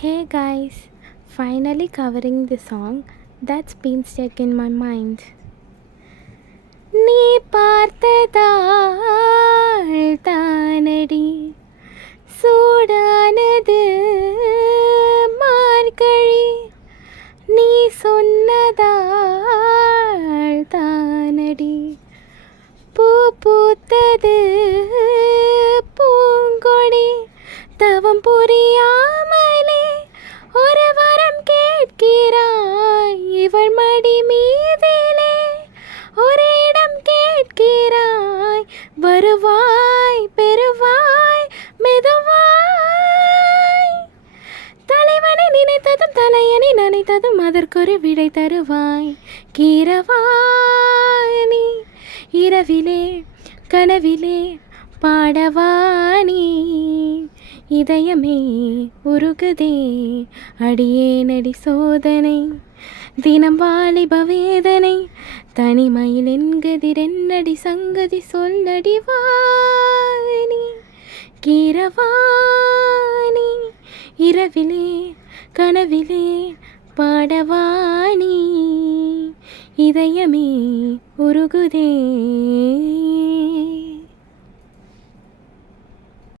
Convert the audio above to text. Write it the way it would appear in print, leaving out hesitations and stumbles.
Hey guys, finally covering the song that's been stuck in my mind. நீ பார்த்ததால் தானடி சூடானது மார்கழி நீ சொன்னதால் தானடி பூ பூத்தது பூங்கொடி தவம் புரியாமலே ஒரு வரம் கேட்கிறாய் இவள் மடி மீதிலே ஒரு இடம் கேட்கிறாய் வருவாய் பெறுவாய் மெதுவாய் தலைவனை நினைத்ததும் தலையணை நினைத்ததும் அதற்கொரு விடை தருவாய் கீரவாணி இரவிலே கனவிலே பாடவாணி இதயமே உருகுதே அடியேனடி சோதனை தினம் வாலிப வேதனை தனிமையில் என்கதிரென்னடி சங்கதி சொல்லடி வாணி கீரவாணி இரவிலே கனவிலே பாடவாணி இதயமே உருகுதே